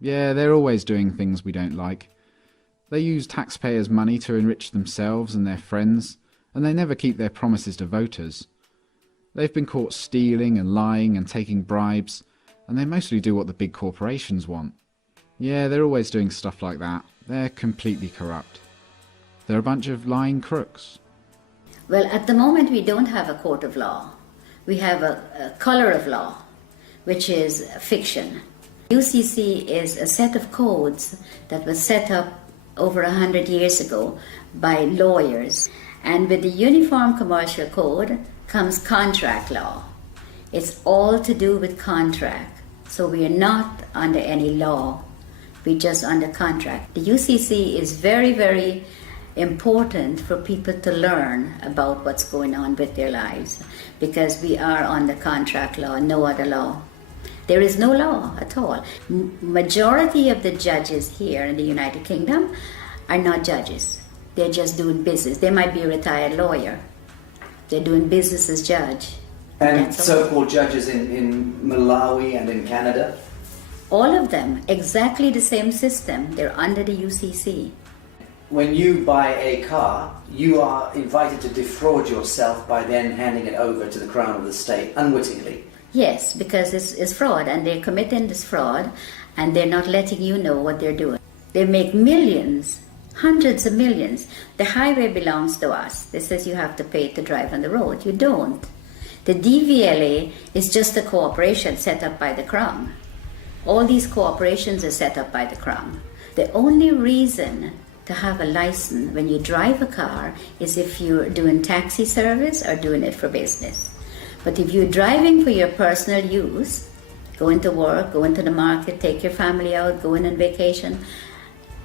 Yeah, they're always doing things we don't like. They use taxpayers' money to enrich themselves and their friends, and they never keep their promises to voters. They've been caught stealing and lying and taking bribes, and they mostly do what the big corporations want. Yeah, they're always doing stuff like that. They're completely corrupt. They're a bunch of lying crooks. Well, at the moment we don't have a court of law. We have a color of law, which is fiction. UCC is a set of codes that was set up over 100 years ago by lawyers. And with the Uniform Commercial Code comes contract law. It's all to do with contract. So we are not under any law. We're just under contract. The UCC is very, very important for people to learn about what's going on with their lives, because we are under contract law, no other law. There is no law at all. Majority of the judges here in the United Kingdom are not judges. They're just doing business. They might be a retired lawyer. They're doing business as judge. And so-called judges in Malawi and in Canada? All of them, exactly the same system. They're under the UCC. When you buy a car, you are invited to defraud yourself by then handing it over to the Crown of the state, unwittingly. Yes, because it's fraud, and they're committing this fraud, and they're not letting you know what they're doing. They make millions, hundreds of millions. The highway belongs to us. This says you have to pay to drive on the road. You don't. The DVLA is just a corporation set up by the Crown. All these corporations are set up by the Crown. The only reason to have a license when you drive a car is if you're doing taxi service or doing it for business. But if you're driving for your personal use, going to work, going to the market, take your family out, going on vacation,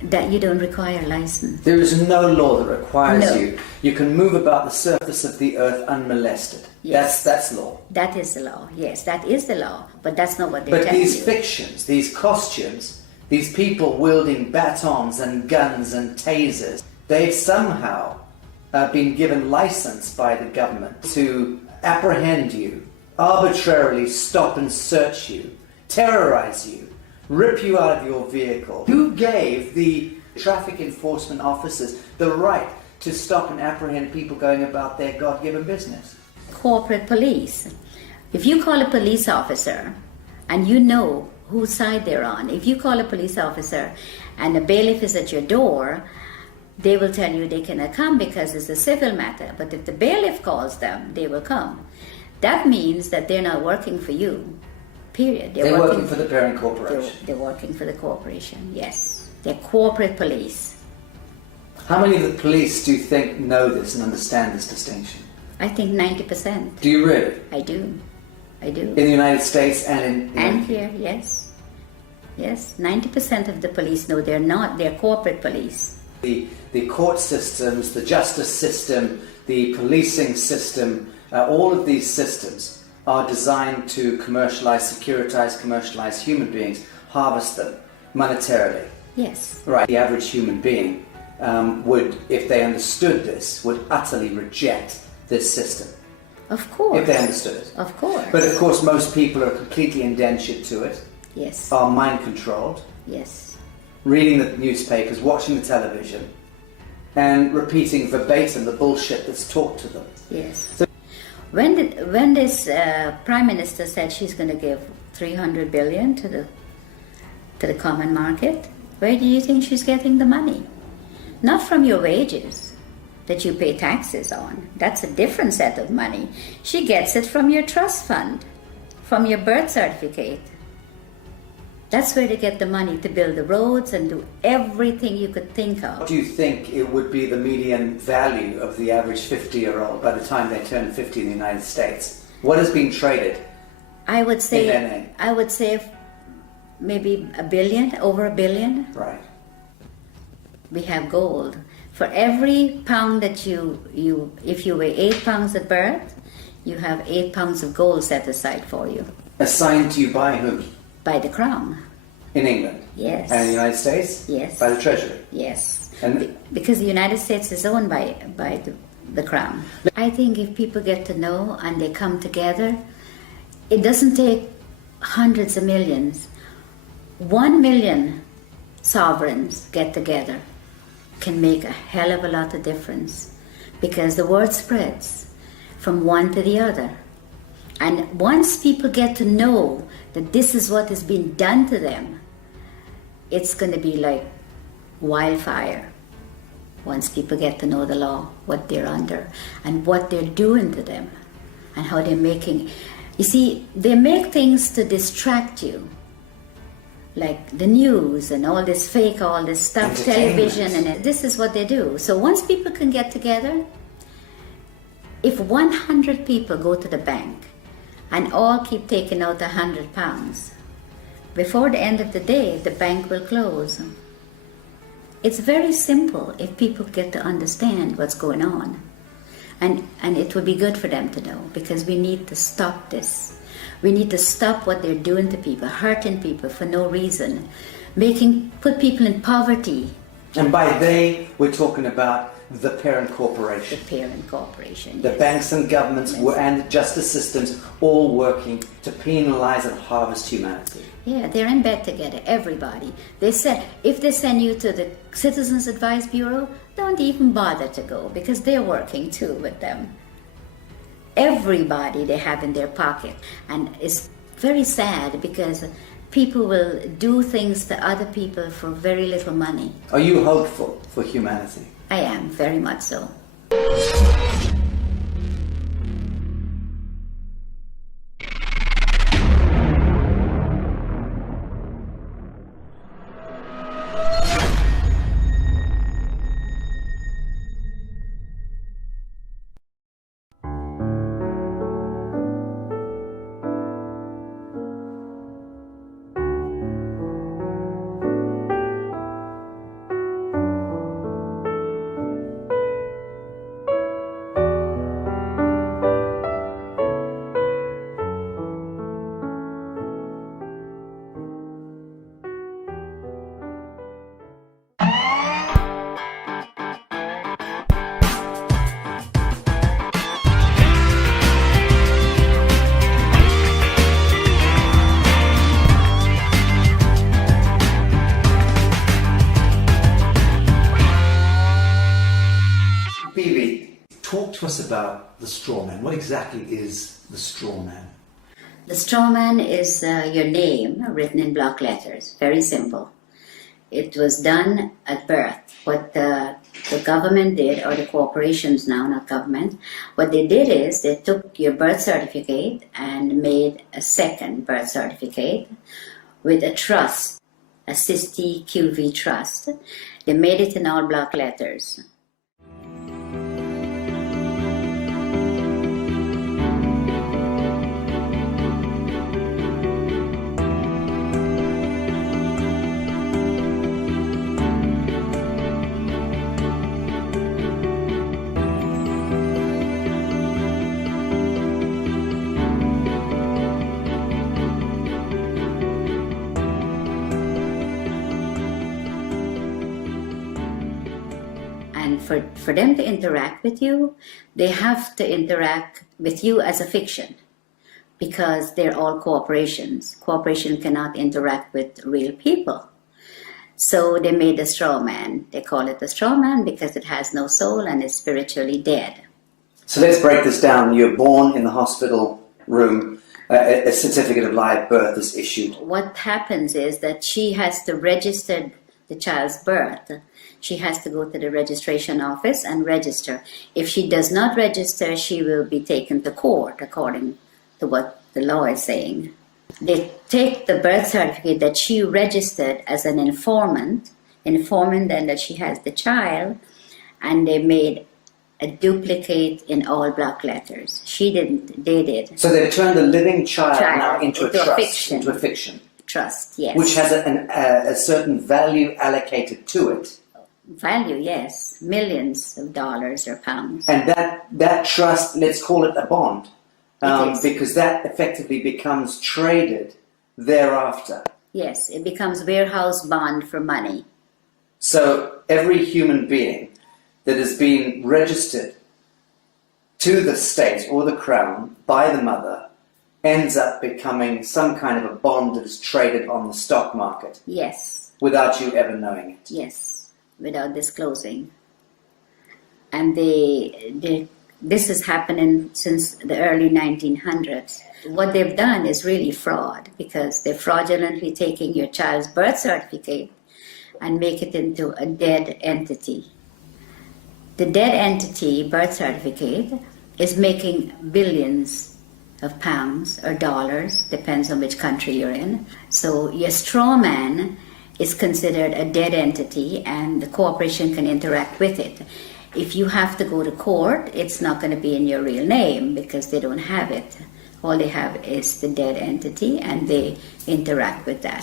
that you don't require a license. There is no law that requires No. you. You can move about the surface of the earth unmolested. Yes. That's law. That is the law. Yes, that is the law. But that's not what they're But telling these you. fictions, these costumes, these people wielding batons and guns and tasers, they've somehow been given license by the government to apprehend you, arbitrarily stop and search you, terrorize you, rip you out of your vehicle. Who gave the traffic enforcement officers the right to stop and apprehend people going about their God-given business? Corporate police. If you call a police officer and you know whose side they're on, if you call a police officer and the bailiff is at your door, they will tell you they cannot come because it's a civil matter. But if the bailiff calls them, they will come. That means that they're not working for you, period. They're working for the parent corporation. They're working for the corporation, yes. They're corporate police. How many of the police do you think know this and understand this distinction? I think 90%. Do you really? I do. I do. In the United States and in... And here, yes. Yes, 90% of the police know they're corporate police. The court systems, the justice system, the policing system, all of these systems are designed to commercialize human beings, harvest them monetarily. Yes. Right. The average human being would, if they understood this, would utterly reject this system. Of course. If they understood it. Of course. But of course most people are completely indentured to it, yes. are mind controlled, Yes. reading the newspapers, watching the television, and repeating verbatim the bullshit that's taught to them. Yes. So, when this Prime Minister said she's going to give 300 billion to the common market, where do you think she's getting the money? Not from your wages that you pay taxes on. That's a different set of money. She gets it from your trust fund, from your birth certificate. That's where they get the money to build the roads and do everything you could think of. what do you think it would be the median value of the average 50-year-old by the time they turn 50 in the United States? What is being traded? I would say, in their name? I would say maybe $1 billion, over $1 billion. Right. We have gold. For every pound that if you weigh 8 pounds at birth, you have 8 pounds of gold set aside for you. Assigned to you by whom? By the Crown. In England? Yes. And in the United States? Yes. By the Treasury? Yes. And Because the United States is owned by the Crown. I think if people get to know and they come together, it doesn't take hundreds of millions. 1 million sovereigns get together can make a hell of a lot of difference, because the word spreads from one to the other. And once people get to know that this is what is being done to them, it's going to be like wildfire. Once people get to know the law, what they're under, and what they're doing to them, and how they're making... You see, they make things to distract you, like the news and all this fake, all this stuff, television, and this is what they do. So once people can get together, if 100 people go to the bank and all keep taking out £100, before the end of the day, the bank will close. It's very simple if people get to understand what's going on. And it would be good for them to know, because we need to stop this. We need to stop what they're doing to people, hurting people for no reason, put people in poverty. And by they, we're talking about the parent corporation. The parent corporation, The yes. banks and governments and justice systems all working to penalize and harvest humanity. Yeah, they're in bed together, everybody. They said, if they send you to the Citizens Advice Bureau, don't even bother to go, because they're working too with them. Everybody they have in their pocket. And it's very sad, because people will do things to other people for very little money. Are you hopeful for humanity? I am, very much so. Talk to us about the straw man. What exactly is the straw man? The straw man is your name written in block letters. Very simple. It was done at birth. What the government did, or the corporations now, not government, what they did is they took your birth certificate and made a second birth certificate with a trust, a Sisti QV trust. They made it in all block letters. And for them to interact with you, they have to interact with you as a fiction, because they're all corporations. Corporation cannot interact with real people. So they made a straw man. They call it a straw man because it has no soul and is spiritually dead. So let's break this down. You're born in the hospital room. A certificate of live birth is issued. What happens is that she has to register the child's birth. She has to go to the registration office and register. If she does not register, she will be taken to court, according to what the law is saying. They take the birth certificate that she registered as an informant, informing then that she has the child, and they made a duplicate in all block letters. She didn't, they did. So they've turned the living child now into a trust, fiction. into a fiction. Trust, yes. Which has a certain value allocated to it. Value, yes. Millions of dollars or pounds. And that trust, let's call it a bond, It is. because that effectively becomes traded thereafter. Yes, it becomes warehouse bond for money. So every human being that has been registered to the state or the crown by the mother ends up becoming some kind of a bond that is traded on the stock market Yes, without you ever knowing it. yes, without disclosing. And this is happening since the early 1900s. What they've done is really fraud, because they're fraudulently taking your child's birth certificate and make it into a dead entity. The dead entity birth certificate is making billions of pounds or dollars, depends on which country you're in. So your straw man is considered a dead entity, and the corporation can interact with it. If you have to go to court, it's not going to be in your real name because they don't have it. All they have is the dead entity, and they interact with that.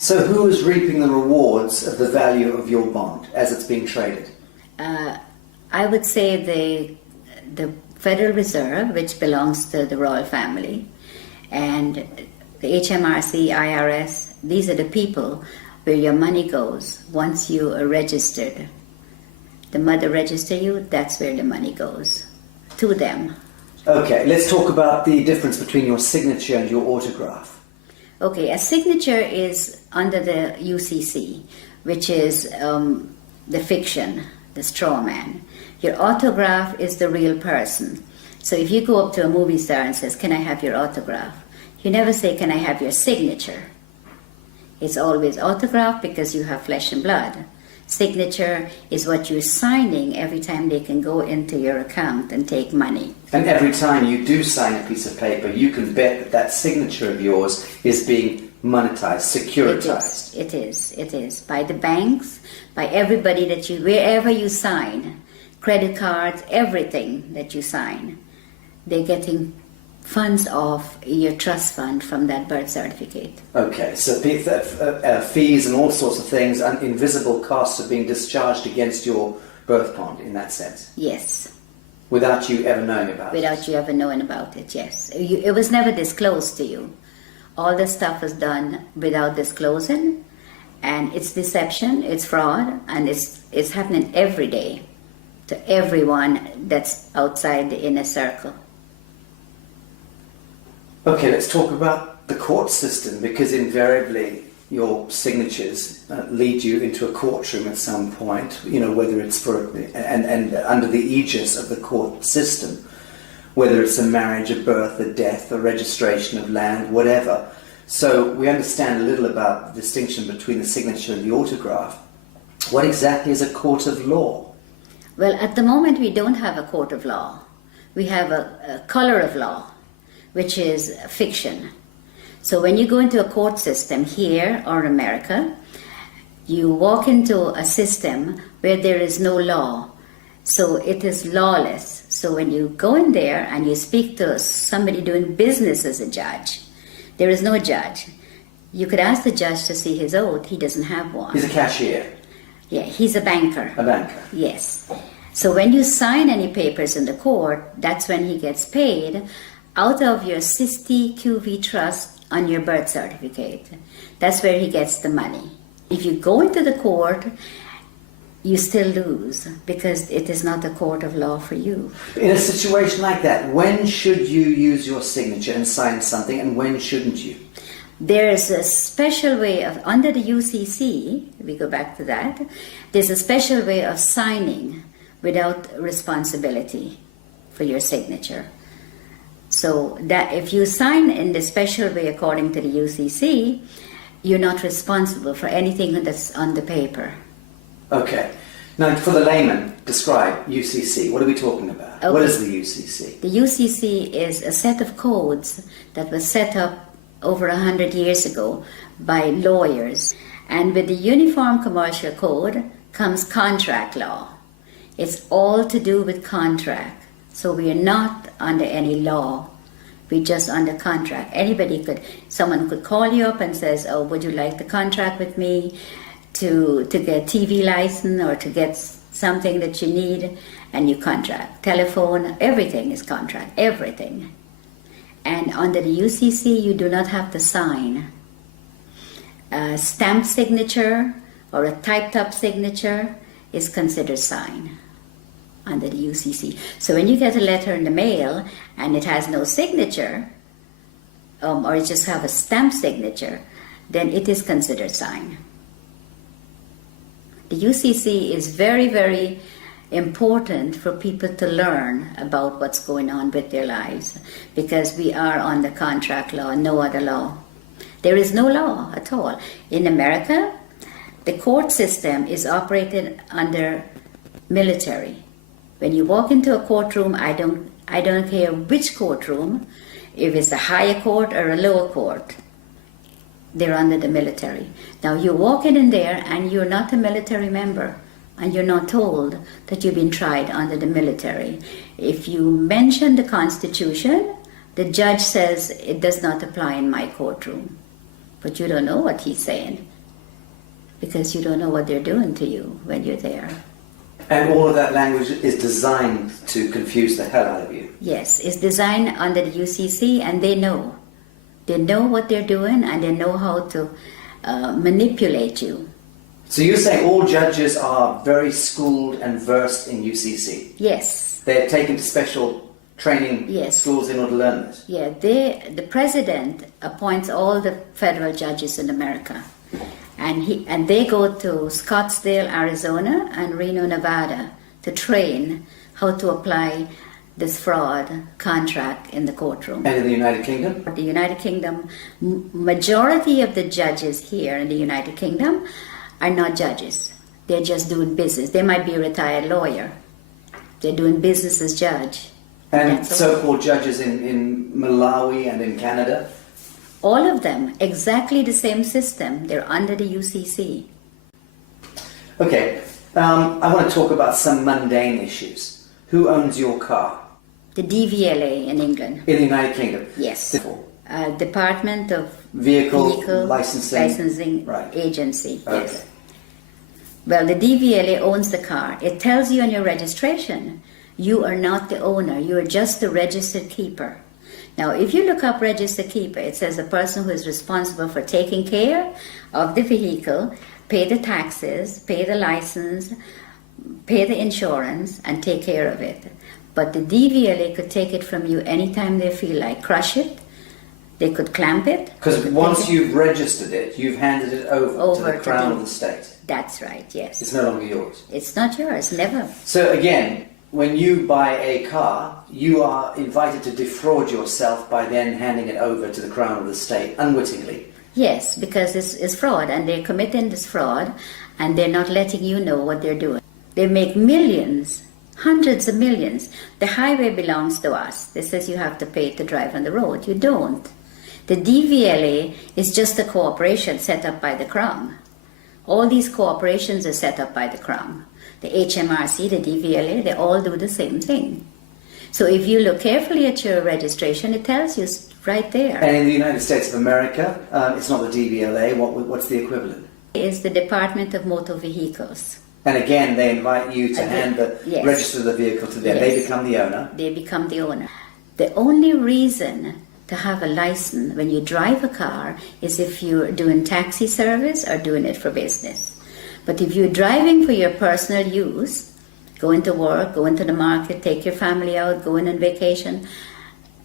So who is reaping the rewards of the value of your bond as it's being traded? I would say the Federal Reserve, which belongs to the royal family, and the HMRC, IRS, these are the people where your money goes once you are registered. The mother register you, that's where the money goes, to them. Okay, let's talk about the difference between your signature and your autograph. Okay, a signature is under the UCC, which is the fiction, the straw man. Your autograph is the real person. So if you go up to a movie star and says, "Can I have your autograph?" You never say, "Can I have your signature?" It's always autograph because you have flesh and blood. Signature is what you're signing every time they can go into your account and take money. And every time you do sign a piece of paper, you can bet that that signature of yours is being monetized, securitized. It is. By the banks, by everybody that you, wherever you sign, credit cards, everything that you sign, they're getting funds off your trust fund from that birth certificate. Okay, so fees and all sorts of things, and invisible costs are being discharged against your birth bond in that sense? Yes. Without you ever knowing about it? Without you ever knowing about it, yes. It was never disclosed to you. All the stuff was done without disclosing, and it's deception, it's fraud, and it's happening every day to everyone that's outside the inner circle. Okay, let's talk about the court system, because invariably your signatures lead you into a courtroom at some point, you know, whether it's for, and under the aegis of the court system, whether it's a marriage, a birth, a death, a registration of land, whatever. So we understand a little about the distinction between the signature and the autograph. What exactly is a court of law? Well, at the moment we don't have a court of law. We have a color of law, which is fiction. So when you go into a court system here or America, you walk into a system where there is no law. So it is lawless. So when you go in there and you speak to somebody doing business as a judge, there is no judge. You could ask the judge to see his oath. He doesn't have one. He's a cashier. Yeah, he's a banker. A banker. Yes. So when you sign any papers in the court, that's when he gets paid out of your 60 QV trust on your birth certificate. That's where he gets the money. If you go into the court, you still lose because it is not a court of law for you. In a situation like that, when should you use your signature and sign something, and when shouldn't you? There is a special way of, under the UCC, we go back to that, there's a special way of signing without responsibility for your signature. So that if you sign in the special way according to the UCC, you're not responsible for anything that's on the paper. Okay. Now, for the layman, describe UCC. What are we talking about? Okay. What is the UCC? The UCC is a set of codes that was set up over 100 years ago by lawyers. And with the Uniform Commercial Code comes contract law. It's all to do with contract. So we are not under any law. We're just under contract. Someone could call you up and says, "Oh, would you like the contract with me to get TV license or to get something that you need, and you contract. Telephone, everything is contract, everything. And under the UCC, you do not have to sign. A stamped signature or a typed up signature is considered sign under the UCC. So when you get a letter in the mail and it has no signature, or it just have a stamped signature, then it is considered sign. The UCC is very, very important for people to learn about what's going on with their lives, because we are under contract law, no other law. There is no law at all. In America, the court system is operated under military. When you walk into a courtroom, I don't care which courtroom, if it's a higher court or a lower court, they're under the military. Now you walk in there and you're not a military member, and you're not told that you've been tried under the military. If you mention the Constitution, the judge says it does not apply in my courtroom. But you don't know what he's saying, because you don't know what they're doing to you when you're there. And all of that language is designed to confuse the hell out of you. Yes, it's designed under the UCC, and they know. They know what they're doing, and they know how to manipulate you. So you're saying all judges are very schooled and versed in UCC? Yes. They're taken to special training schools in order to learn this? Yeah, the president appoints all the federal judges in America. And they go to Scottsdale, Arizona and Reno, Nevada to train how to apply this fraud contract in the courtroom. And in the United Kingdom? The United Kingdom, majority of the judges here in the United Kingdom are not judges. They're just doing business. They might be a retired lawyer. They're doing business as judge. And so-called judges in Malawi and in Canada? All of them, exactly the same system. They're under the UCC. Okay, I want to talk about some mundane issues. Who owns your car? The DVLA in England. In the United Kingdom? Yes. Department of Vehicle Licensing Agency. Okay. Yes. Well, the DVLA owns the car. It tells you on your registration, you are not the owner. You are just the registered keeper. Now, if you look up registered keeper, it says a person who is responsible for taking care of the vehicle, pay the taxes, pay the license, pay the insurance, and take care of it. But the DVLA could take it from you anytime they feel like. Crush it. They could clamp it. Because once you've registered it, you've handed it over to the Crown of the state. That's right, yes. It's no longer yours. It's not yours, never. So again, when you buy a car, you are invited to defraud yourself by then handing it over to the Crown of the state, unwittingly. Yes, because it's fraud, and they're committing this fraud, and they're not letting you know what they're doing. They make millions, hundreds of millions. The highway belongs to us. They says you have to pay to drive on the road. You don't. The DVLA is just a corporation set up by the Crown. All these corporations are set up by the Crown. The HMRC, the DVLA, they all do the same thing. So if you look carefully at your registration, it tells you right there. And in the United States of America, it's not the DVLA. What's the equivalent? It's the Department of Motor Vehicles. And again, they invite you to register the vehicle to them. Yes. They become the owner. They become the owner. The only reason to have a license when you drive a car is if you're doing taxi service or doing it for business. But if you're driving for your personal use, going to work, going to the market, take your family out, going on vacation,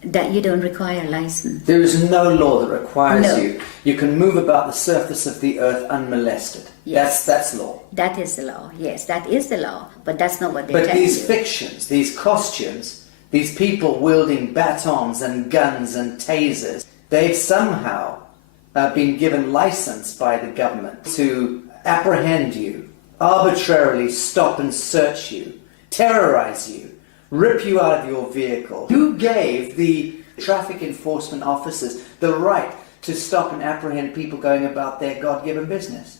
that you don't require a license. There is no law that requires you. You can move about the surface of the earth unmolested. Yes. That's law. That is the law. Yes, that is the law. But that's not what they're telling But these you. fictions, these costumes, these people wielding batons and guns and tasers, they've somehow been given license by the government to apprehend you, arbitrarily stop and search you, terrorize you, rip you out of your vehicle. Who gave the traffic enforcement officers the right to stop and apprehend people going about their God-given business?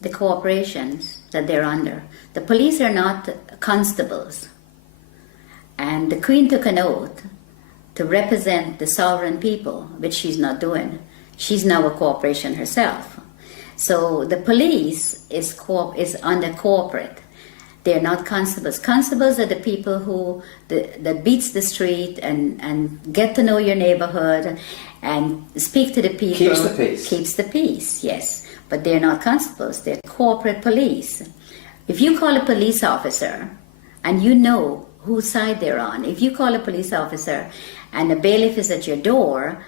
The corporations that they're under. The police are not constables. And the Queen took an oath to represent the sovereign people, which she's not doing. She's now a corporation herself. So the police is under corporate. They're not constables. Constables are the people who that beats the street and get to know your neighborhood and speak to the people. Keeps the peace. Keeps the peace, yes. But they're not constables. They're corporate police. If you call a police officer and you know whose side they're on, if you call a police officer and a bailiff is at your door,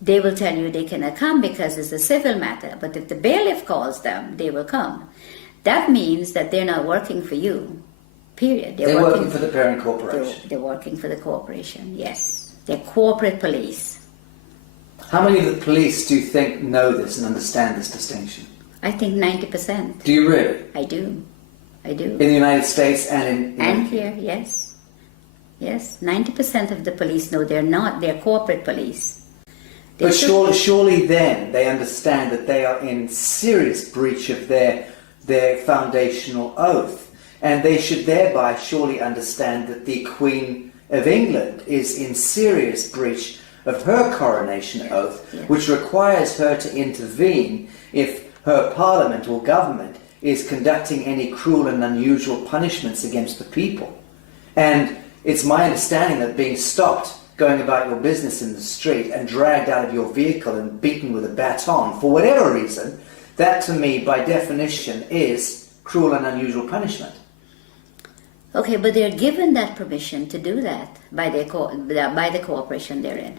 they will tell you they cannot come because it's a civil matter. But if the bailiff calls them, they will come. That means that they're not working for you, period. They're working for the parent corporation. They're working for the corporation, yes. They're corporate police. How many of the police do you think know this and understand this distinction? I think 90%. Do you really? I do. In the United States and And here, yes. Yes, 90% of the police know they're corporate police. But surely then they understand that they are in serious breach of their foundational oath. And they should thereby surely understand that the Queen of England is in serious breach of her coronation oath, which requires her to intervene if her parliament or government is conducting any cruel and unusual punishments against the people. And it's my understanding that being stopped going about your business in the street and dragged out of your vehicle and beaten with a baton for whatever reason, that to me by definition is cruel and unusual punishment. Okay, but they're given that permission to do that by the corporation they're in.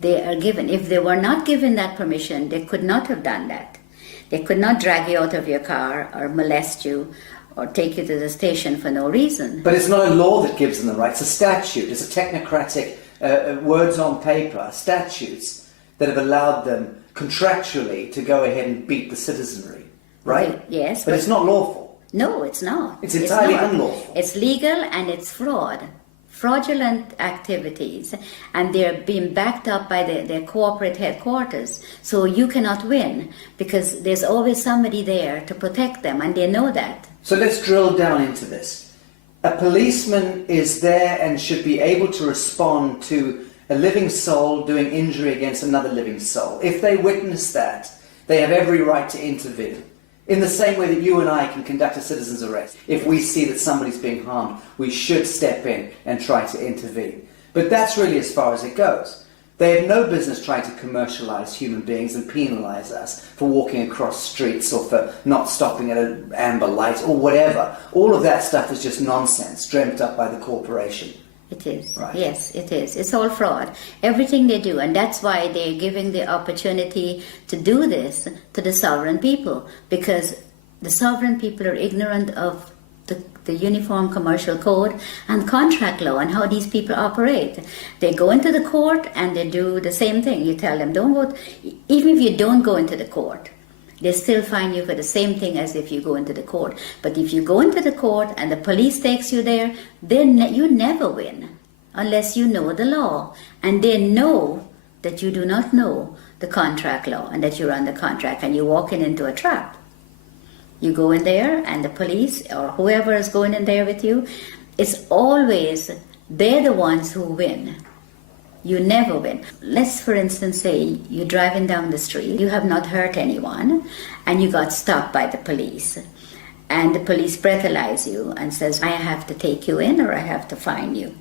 They are given. If they were not given that permission, they could not have done that. They could not drag you out of your car or molest you or take you to the station for no reason. But it's not a law that gives them the right. It's a statute. It's a technocratic words on paper, statutes that have allowed them contractually to go ahead and beat the citizenry, right? Okay, yes. But it's not lawful. No, it's not. It's entirely not. unlawful. It's legal and it's fraud. Fraudulent activities, and they're being backed up by their corporate headquarters. So you cannot win because there's always somebody there to protect them, and they know that. So let's drill down into this. A policeman is there and should be able to respond to a living soul doing injury against another living soul. If they witness that, they have every right to intervene. In the same way that you and I can conduct a citizen's arrest. If we see that somebody's being harmed, we should step in and try to intervene. But that's really as far as it goes. They have no business trying to commercialize human beings and penalize us for walking across streets or for not stopping at an amber light or whatever. All of that stuff is just nonsense, dreamt up by the corporation. It is. Right. Yes, it is. It's all fraud. Everything they do. And that's why they're giving the opportunity to do this to the sovereign people. Because the sovereign people are ignorant of the Uniform Commercial Code and contract law and how these people operate. They go into the court and they do the same thing. You tell them, don't go. Even if you don't go into the court, they still fine you for the same thing as if you go into the court. But if you go into the court and the police takes you there, then you never win unless you know the law. And they know that you do not know the contract law and that you're under contract and you're walking into a trap. You go in there and the police or whoever is going in there with you, it's always they're the ones who win. You never win. Let's, for instance, say you're driving down the street, you have not hurt anyone, and you got stopped by the police. And the police breathalyze you and says, I have to take you in or I have to fine you.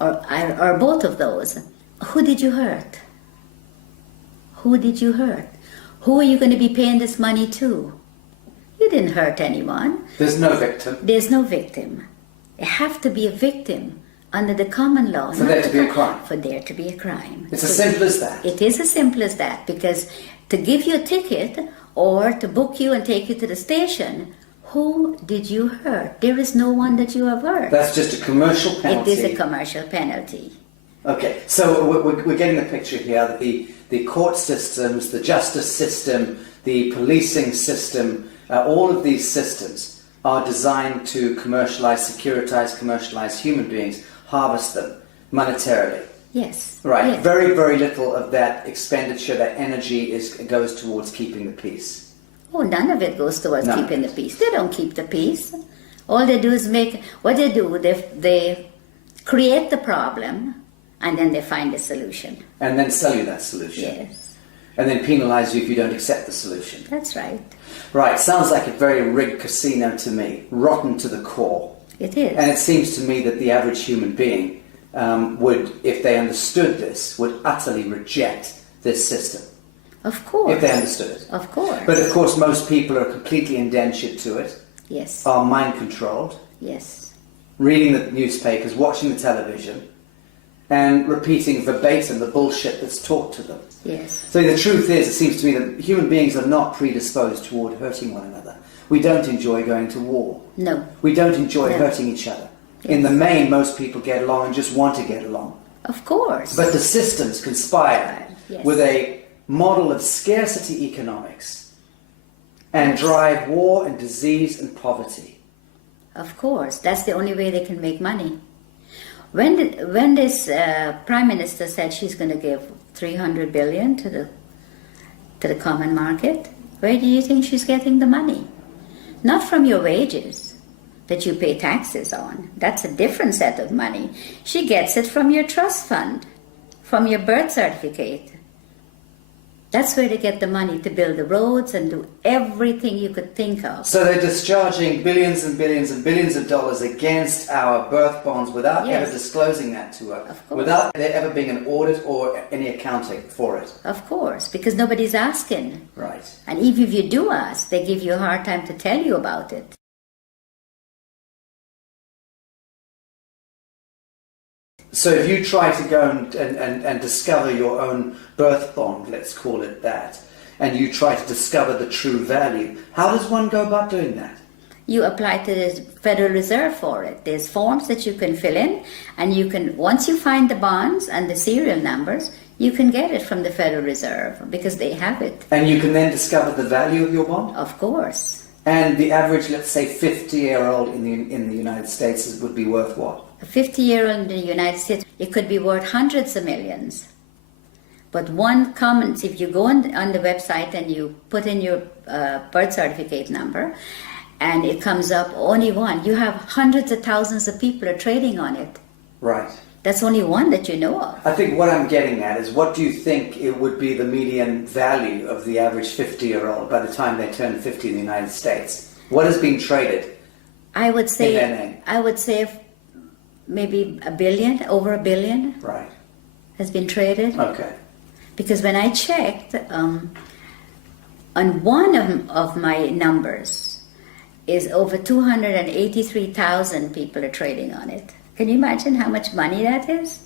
Or both of those. Who did you hurt? Who did you hurt? Who are you going to be paying this money to? You didn't hurt anyone. There's no victim. There's no victim. There have to be a victim under the common law. For there to be a crime. For there to be a crime. It's as simple as that. It is as simple as that, because to give you a ticket or to book you and take you to the station, who did you hurt? There is no one that you have hurt. That's just a commercial penalty. It is a commercial penalty. Okay, so we're getting the picture here that the court systems, the justice system, the policing system, all of these systems are designed to commercialize human beings, harvest them monetarily. Yes. Right. Yes. Very, very little of that expenditure, that energy goes towards keeping the peace. Oh, none of it goes towards keeping the peace. They don't keep the peace. All they do is they create the problem and then they find a solution. And then sell you that solution. Yes. and then penalize you if you don't accept the solution. That's right. Right, sounds like a very rigged casino to me, rotten to the core. It is. And it seems to me that the average human being would, if they understood this, would utterly reject this system. Of course. If they understood it. Of course. But of course most people are completely indentured to it, Yes. are mind controlled, Yes. reading the newspapers, watching the television, and repeating verbatim the bullshit that's taught to them. Yes. So the truth is, it seems to me that human beings are not predisposed toward hurting one another. We don't enjoy going to war. No. We don't enjoy No. hurting each other. Yes. In the main, most people get along and just want to get along. Of course. But the systems conspire Yes. with a model of scarcity economics and Yes. drive war and disease and poverty. Of course. That's the only way they can make money. When this prime minister said she's going to give 300 billion to the common market, where do you think she's getting the money? Not from your wages that you pay taxes on. That's a different set of money. She gets it from your trust fund, from your birth certificate. That's where they get the money to build the roads and do everything you could think of. So they're discharging billions and billions and billions of dollars against our birth bonds without Yes. ever disclosing that to her, Of course. without there ever being an audit or any accounting for it. Of course, because nobody's asking. Right. And even if you do ask, they give you a hard time to tell you about it. So if you try to go and discover your own birth bond, let's call it that, and you try to discover the true value, how does one go about doing that? You apply to the Federal Reserve for it. There's forms that you can fill in, and you can, once you find the bonds and the serial numbers, you can get it from the Federal Reserve because they have it. And you can then discover the value of your bond? Of course. And the average, let's say, 50-year-old in the United States would be worth what? A 50-year-old in the United States, it could be worth hundreds of millions. But one comment, if you go on the website and you put in your birth certificate number, and it comes up only one, you have hundreds of thousands of people are trading on it. Right. That's only one that you know of. I think what I'm getting at is, what do you think it would be the median value of the average 50-year-old by the time they turn 50 in the United States? What is being traded? I would In their name. say, maybe $1 billion, over $1 billion Right. has been traded. Okay. Because when I checked, on one of my numbers is over 283,000 people are trading on it. Can you imagine how much money that is?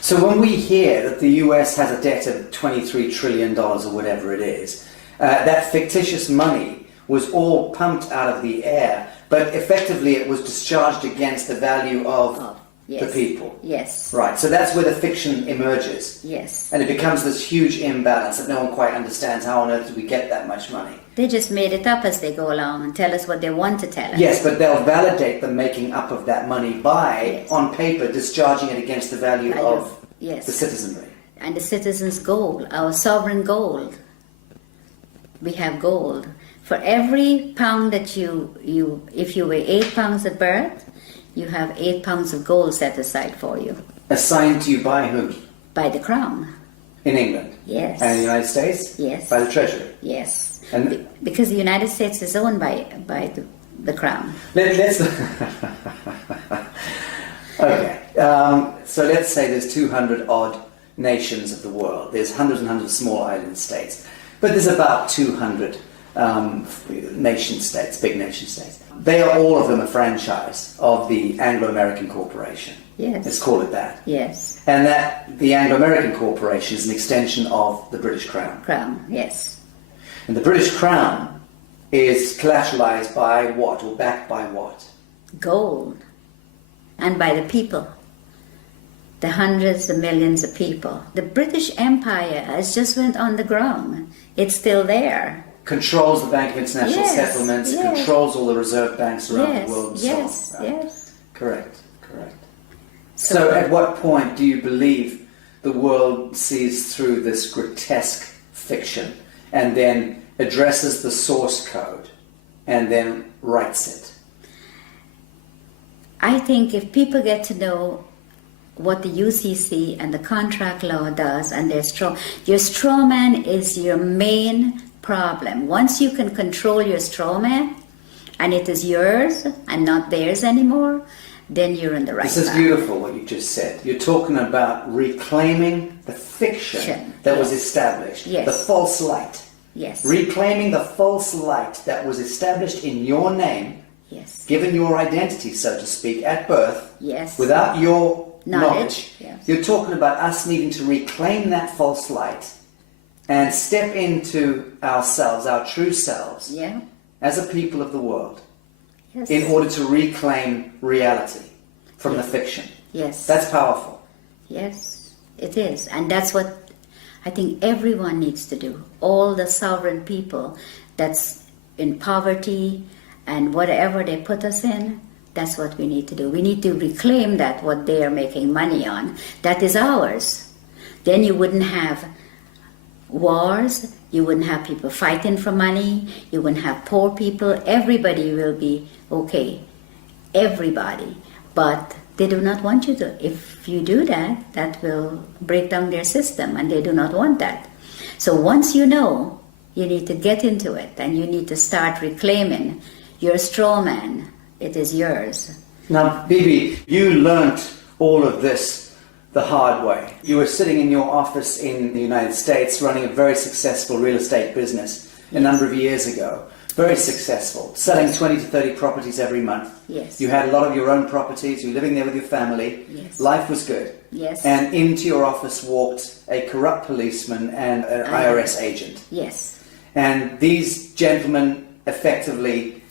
So when we hear that the US has a debt of $23 trillion or whatever it is, that fictitious money was all pumped out of the air, but effectively it was discharged against the value of Yes. the people. Yes. Right, so that's where the fiction emerges. Yes. And it becomes this huge imbalance that no one quite understands. How on earth do we get that much money? They just made it up as they go along and tell us what they want to tell us. Yes, but they'll validate the making up of that money by, Yes. on paper, discharging it against the value of Yes. the citizenry. And the citizens' gold, our sovereign gold. We have gold. For every pound that if you weigh 8 pounds at birth, you have 8 pounds of gold set aside for you. Assigned to you by whom? By the crown. In England? Yes. And in the United States? Yes. By the Treasury? Yes. And Because the United States is owned by the crown. let's okay. So let's say there's 200 odd nations of the world. There's hundreds and hundreds of small island states, but there's about 200 nation states, big nation states. They are all of them a franchise of the Anglo-American Corporation. Yes. Let's call it that. Yes. And that the Anglo-American Corporation is an extension of the British Crown. Crown. Yes. And the British Crown is collateralized by what, or backed by what? Gold. And by the people. The hundreds of millions of people. The British Empire has just went on the ground. It's still there. Controls the Bank of International Yes, Settlements, yes. controls all the reserve banks around Yes, the world and yes, so on. Right? yes. Correct. So at what point do you believe the world sees through this grotesque fiction and then addresses the source code and then writes it? I think if people get to know what the UCC and the contract law does, and your straw man is your main problem. Once you can control your straw man, and it is yours and not theirs anymore, then you're in the right path. This is beautiful what you just said. You're talking about reclaiming the fiction that was established, Yes. the false light. Yes. Reclaiming the false light that was established in your name, Yes. given your identity, so to speak, at birth, Yes. without your knowledge. Yes. You're talking about us needing to reclaim that false light and step into ourselves, our true selves, Yeah. as a people of the world, Yes. in order to reclaim reality from the fiction. Yes. That's powerful. Yes, it is. And that's what I think everyone needs to do. All the sovereign people that's in poverty and whatever they put us in, that's what we need to do. We need to reclaim that, what they are making money on. That is ours. Then you wouldn't have wars, you wouldn't have people fighting for money, you wouldn't have poor people. Everybody will be okay. Everybody. But they do not want you to. If you do that, that will break down their system, and they do not want that. So once you know, you need to get into it, and you need to start reclaiming your straw man. It is yours. Now, Bibi, you learnt all of this the hard way. You were sitting in your office in the United States running a very successful real estate business a number of years ago. Very successful, selling 20 to 30 properties every month. Yes. You had a lot of your own properties, you were living there with your family. Yes. Life was good. Yes. And into your office walked a corrupt policeman and an IRS agent. Yes. And these gentlemen effectively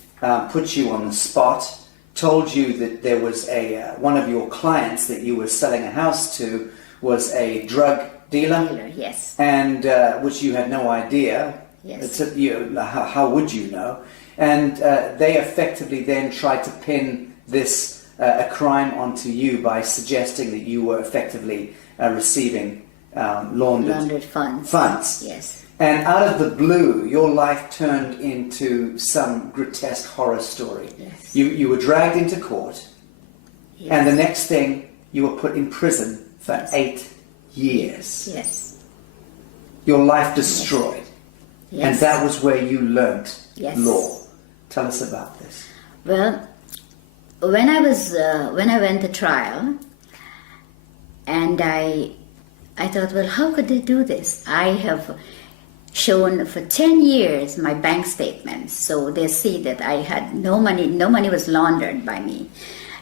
put you on the spot, told you that there was one of your clients that you were selling a house to was a drug dealer. Yes. And which you had no idea. Yes. How would you know? And they effectively then tried to pin this a crime onto you by suggesting that you were effectively receiving laundered funds. Yes. And out of the blue, your life turned into some grotesque horror story. Yes. You were dragged into court, Yes. and the next thing, you were put in prison for 8 years. Yes. Your life destroyed. Yes. And that was where you learnt Yes. law. Tell us about this. Well, when I went to trial, and I thought, well, how could they do this? I have shown for 10 years my bank statements, so they see that I had no money was laundered by me.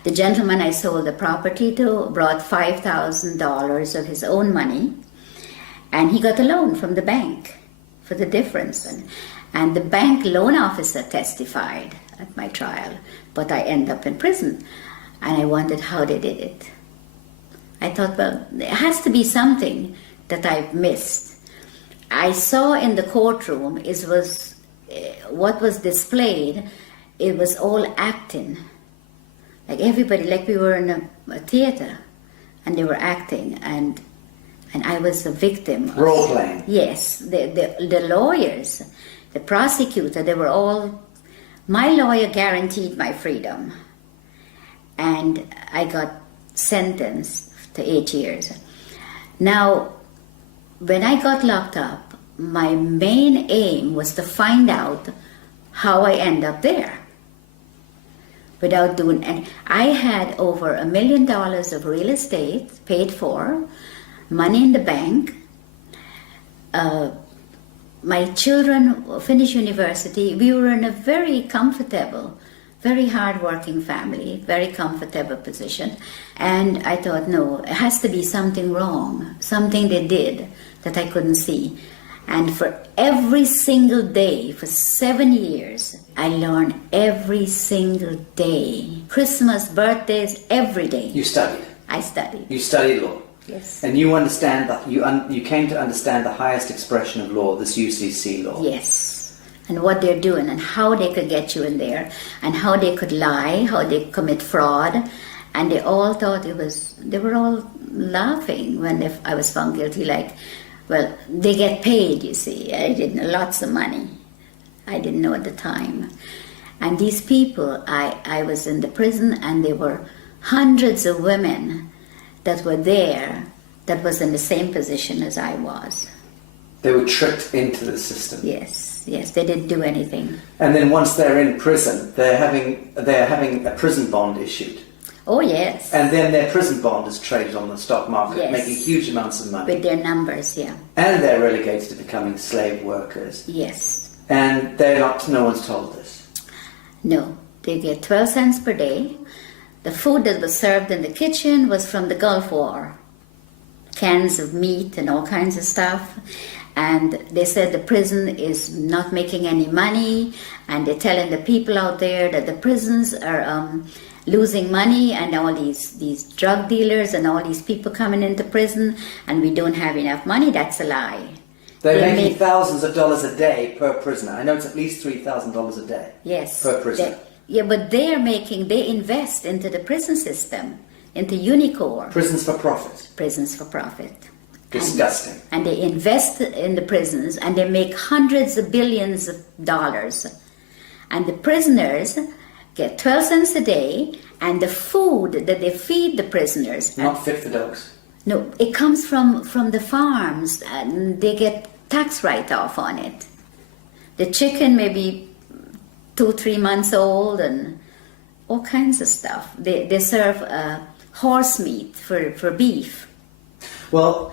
The gentleman I sold the property to brought $5,000 of his own money, and he got a loan from the bank for the difference. And the bank loan officer testified at my trial, but I ended up in prison. And I wondered how they did it. I thought, well, there has to be something that I've missed. I saw in the courtroom what was displayed. It was all acting, like everybody, like we were in a theater, and they were acting, and I was a victim. Role playing. Yes, the lawyers, the prosecutor, they were all. My lawyer guaranteed my freedom, and I got sentenced to 8 years. Now, when I got locked up, my main aim was to find out how I end up there. And I had over $1 million of real estate paid for, money in the bank. My children finished university. We were in a very comfortable, very hard-working family, very comfortable position. And I thought, no, it has to be something wrong, something they did that I couldn't see. And for every single day, for 7 years, I learned every single day. Christmas, birthdays, every day. You studied. I studied. You studied law. Yes. And you understand that you came to understand the highest expression of law, this UCC law. Yes. And what they're doing and how they could get you in there and how they could lie, how they commit fraud. And they all thought they were all laughing when I was found guilty, like, well, they get paid, you see. I didn't, lots of money. I didn't know at the time. And these people, I was in the prison, and there were hundreds of women that were there that was in the same position as I was. They were tricked into the system. Yes, they didn't do anything. And then once they're in prison, they're having a prison bond issued. Oh, yes. And then their prison bond is traded on the stock market, Yes. making huge amounts of money. With their numbers, yeah. And they're relegated to becoming slave workers. Yes. And no one's told this. No, they get 12 cents per day. The food that was served in the kitchen was from the Gulf War. Cans of meat and all kinds of stuff. And they said the prison is not making any money, and they're telling the people out there that the prisons are losing money, and all these drug dealers and all these people coming into prison, and we don't have enough money. That's a lie. They're making thousands of dollars a day per prisoner. I know it's at least $3,000 a day. Yes. Per prisoner. But they invest into the prison system, into Unicorn. Prisons for profit. Prisons for profit. Disgusting. And they invest in the prisons, and they make hundreds of billions of dollars. And the prisoners get 12 cents a day, and the food that they feed the prisoners... Not fit for dogs. No, it comes from the farms, and they get tax write-off on it. The chicken may be 2-3 months old, and all kinds of stuff. They serve horse meat for beef. Well,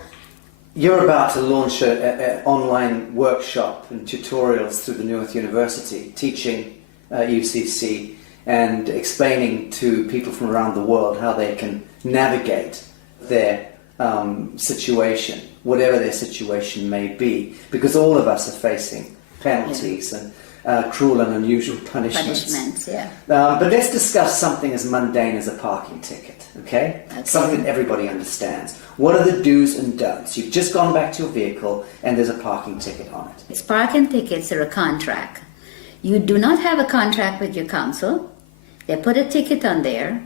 you're about to launch an online workshop and tutorials through the Newark University, teaching UCC and explaining to people from around the world how they can navigate their situation, whatever their situation may be, because all of us are facing penalties and cruel and unusual punishments. Yeah. But let's discuss something as mundane as a parking ticket, okay? Something everybody understands. What are the do's and don'ts? You've just gone back to your vehicle and there's a parking ticket on it. It's parking tickets are a contract. You do not have a contract with your council. They put a ticket on there.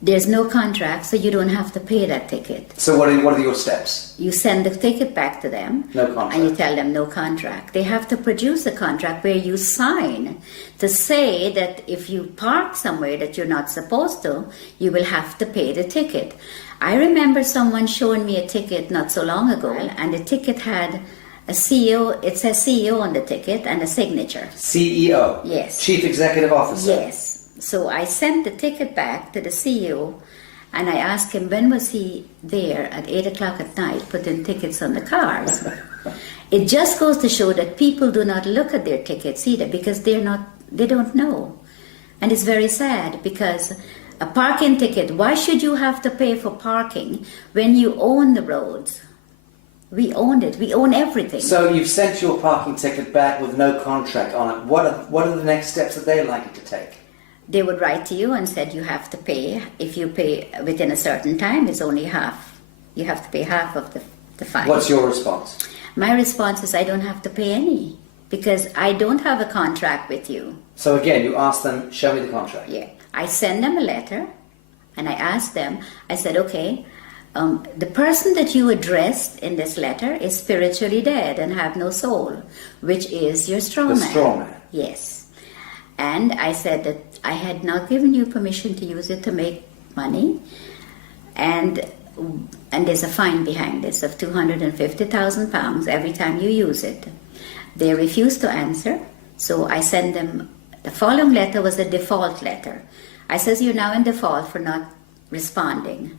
There's no contract, so you don't have to pay that ticket. So what are your steps? You send the ticket back to them. No contract. And you tell them no contract. They have to produce a contract where you sign to say that if you park somewhere that you're not supposed to, you will have to pay the ticket. I remember someone showing me a ticket not so long ago, and the ticket had a CEO, it says CEO on the ticket, and a signature. CEO? Yes. Chief Executive Officer? Yes. So I sent the ticket back to the CEO, and I asked him when was he there at 8 o'clock at night putting tickets on the cars. It just goes to show that people do not look at their tickets either, because they don't know. And it's very sad, because a parking ticket, why should you have to pay for parking when you own the roads? We own it. We own everything. So you've sent your parking ticket back with no contract on it. What are the next steps that they'd like you to take? They would write to you and said you have to pay. If you pay within a certain time, it's only half. You have to pay half of the fine. What's your response? My response is I don't have to pay any, because I don't have a contract with you. So again, you ask them, show me the contract. Yeah. I send them a letter, and I ask them, I said, okay, the person that you addressed in this letter is spiritually dead and have no soul, which is your straw man. The straw man. Yes. And I said that I had not given you permission to use it to make money, and there's a fine behind this of £250,000 every time you use it. They refused to answer, so I sent them, the following letter was a default letter. I says, you're now in default for not responding,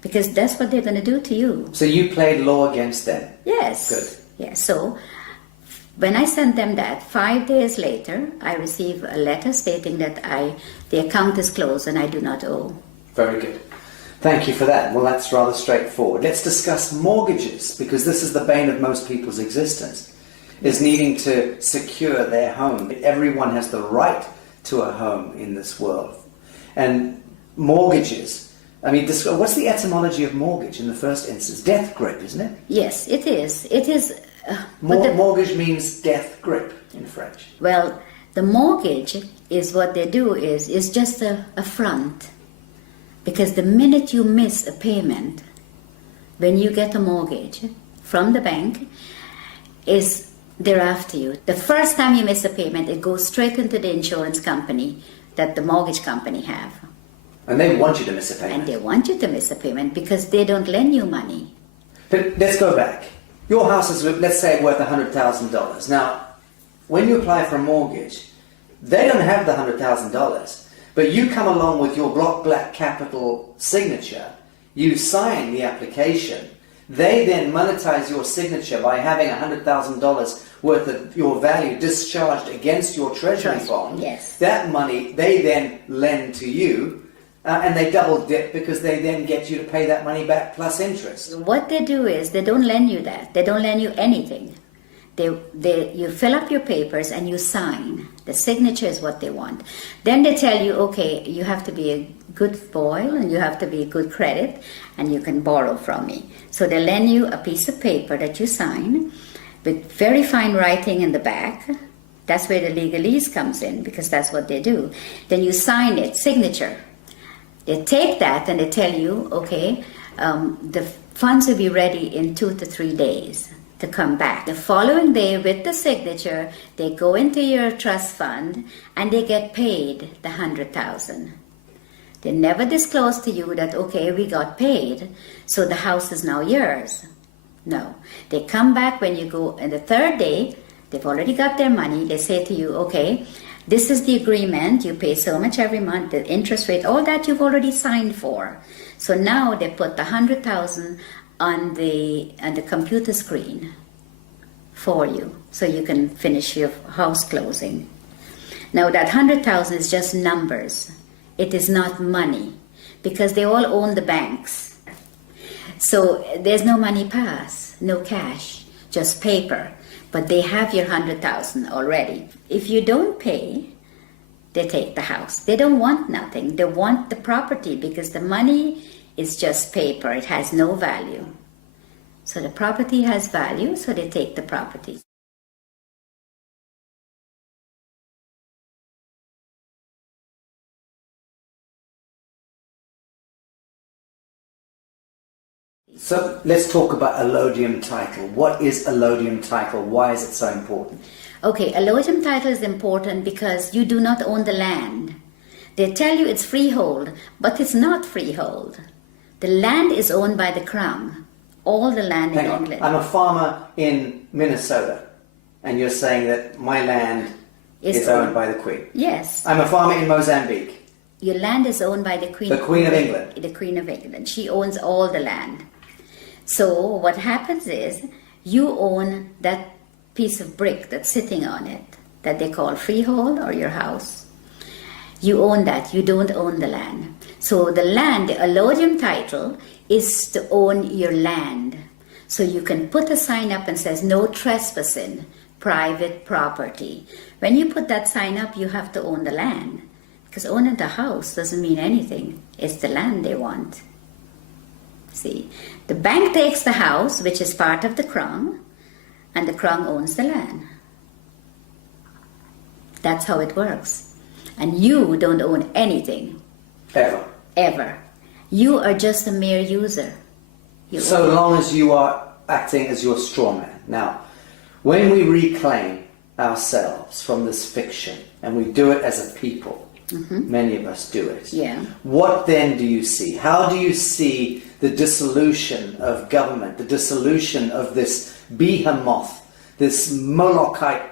because that's what they're going to do to you. So you played law against them? Yes. Good. Yes. So when I sent them that, 5 days later, I received a letter stating that the account is closed and I do not owe. Very good. Thank you for that. Well, that's rather straightforward. Let's discuss mortgages, because this is the bane of most people's existence, is needing to secure their home. Everyone has the right to a home in this world. And mortgages, I mean, what's the etymology of mortgage in the first instance? Death grip, isn't it? Yes, it is. It is. Mortgage means death grip in French. Well, the mortgage is what they do is just a front. Because the minute you miss a payment, when you get a mortgage from the bank, is they're after you. The first time you miss a payment, it goes straight into the insurance company that the mortgage company have. And they want you to miss a payment. And they want you to miss a payment because they don't lend you money. But let's go back. Your house is, let's say, worth $100,000. Now, when you apply for a mortgage, they don't have the $100,000. But you come along with your block black capital signature, you sign the application, they then monetize your signature by having $100,000 worth of your value discharged against your treasury bond. Yes. That money they then lend to you, and they double dip because they then get you to pay that money back plus interest. What they do is they don't lend you that. They don't lend you anything. You fill up your papers and you sign. The signature is what they want. Then they tell you, okay, you have to be a good boy and you have to be good credit and you can borrow from me. So they lend you a piece of paper that you sign with very fine writing in the back. That's where the legalese comes in because that's what they do. Then you sign it, signature. They take that and they tell you, okay, the funds will be ready in 2 to 3 days to come back. The following day with the signature, they go into your trust fund and they get paid the $100,000. They never disclose to you that, okay, we got paid, so the house is now yours. No. They come back when you go, and the third day, they've already got their money. They say to you, okay, this is the agreement. You pay so much every month, the interest rate, all that you've already signed for. So now they put the $100,000 on the computer screen for you, so you can finish your house closing. Now that $100,000 is just numbers. It is not money, because they all own the banks. So there's no money pass, no cash, just paper. But they have your $100,000 already. If you don't pay, they take the house. They don't want nothing. They want the property because the money is just paper. It has no value. So the property has value, so they take the property. So let's talk about allodium title. What is allodium title? Why is it so important? Okay, allodium title is important because you do not own the land. They tell you it's freehold, but it's not freehold. The land is owned by the Crown. All the land in England. I'm a farmer in Minnesota, and you're saying that my land is owned by the Queen. Yes. I'm a farmer in Mozambique. Your land is owned by the Queen. The Queen of England. The Queen of England. She owns all the land. So what happens is you own that piece of brick that's sitting on it that they call freehold or your house. You own that. You don't own the land. So the land, the allodium title, is to own your land. So you can put a sign up and says no trespassing, private property. When you put that sign up, you have to own the land. Because owning the house doesn't mean anything. It's the land they want. See, the bank takes the house, which is part of the Crown, and the Crown owns the land. That's how it works. And you don't own anything. Ever. Ever. You are just a mere user. So long as you are acting as your straw man. Now, when we reclaim ourselves from this fiction, and we do it as a people, many of us do it. Yeah. What then do you see? How do you see the dissolution of government, the dissolution of this behemoth, this Molochite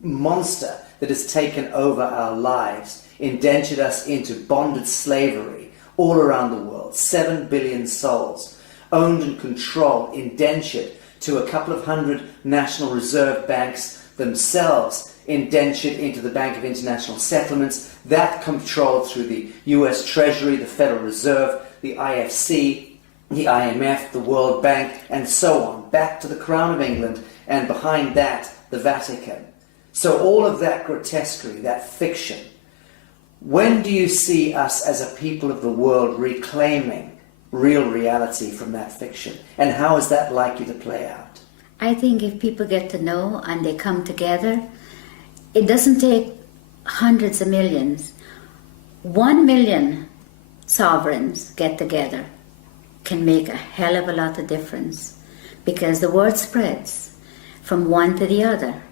monster that has taken over our lives, indentured us into bonded slavery all around the world, 7 billion souls, owned and controlled, indentured to a couple of hundred National Reserve banks themselves, indentured into the Bank of International Settlements, that controlled through the US Treasury, the Federal Reserve, the IFC, the IMF, the World Bank, and so on, back to the Crown of England, and behind that, the Vatican. So all of that grotesquerie, that fiction, when do you see us as a people of the world reclaiming real reality from that fiction? And how is that likely to play out? I think if people get to know and they come together, it doesn't take hundreds of millions. 1 million sovereigns get together can make a hell of a lot of difference because the word spreads from one to the other.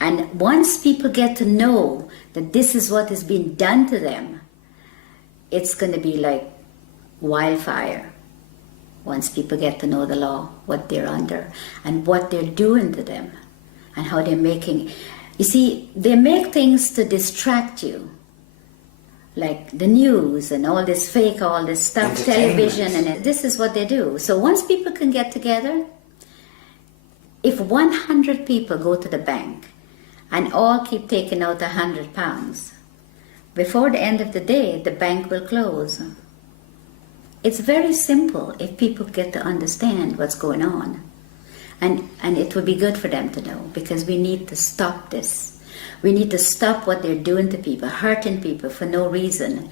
And once people get to know that this is what is being done to them, it's going to be like wildfire once people get to know the law, what they're under, and what they're doing to them, and how they're making... You see, they make things to distract you, like the news and all this fake, all this stuff, television, and this is what they do. So once people can get together, if 100 people go to the bank and all keep taking out £100, before the end of the day, the bank will close. It's very simple if people get to understand what's going on. And it would be good for them to know, because we need to stop this. We need to stop what they're doing to people, hurting people for no reason,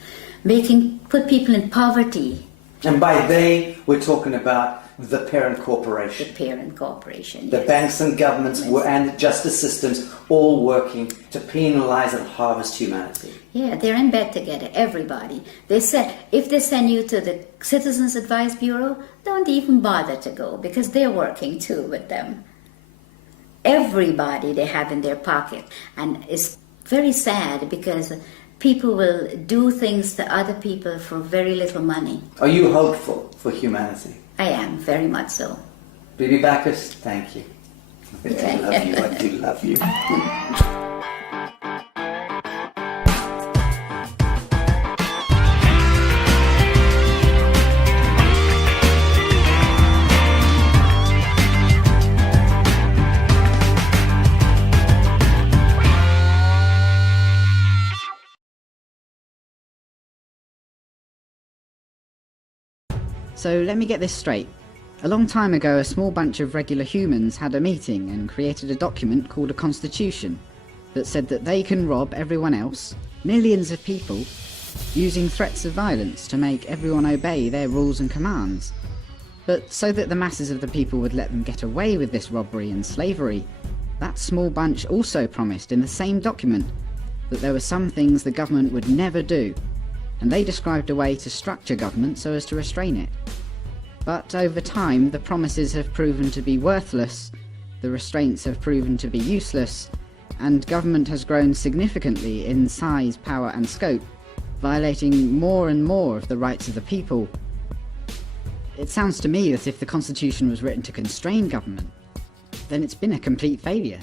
put people in poverty. And by they, we're talking about the parent corporation. The parent corporation, The yes. banks and governments and justice systems all working to penalise and harvest humanity. Yeah, they're in bed together, everybody. They said, if they send you to the Citizens Advice Bureau, don't even bother to go, because they're working too with them. Everybody they have in their pocket. And it's very sad, because people will do things to other people for very little money. Are you hopeful for humanity? I am, very much so. Bibi Bacchus, thank you. Thank I love you, I do love you. So let me get this straight. A long time ago, a small bunch of regular humans had a meeting and created a document called a constitution that said that they can rob everyone else, millions of people, using threats of violence to make everyone obey their rules and commands. But so that the masses of the people would let them get away with this robbery and slavery, that small bunch also promised in the same document that there were some things the government would never do, and they described a way to structure government so as to restrain it. But over time, the promises have proven to be worthless, the restraints have proven to be useless, and government has grown significantly in size, power and scope, violating more and more of the rights of the people. It sounds to me as if the Constitution was written to constrain government. Then it's been a complete failure.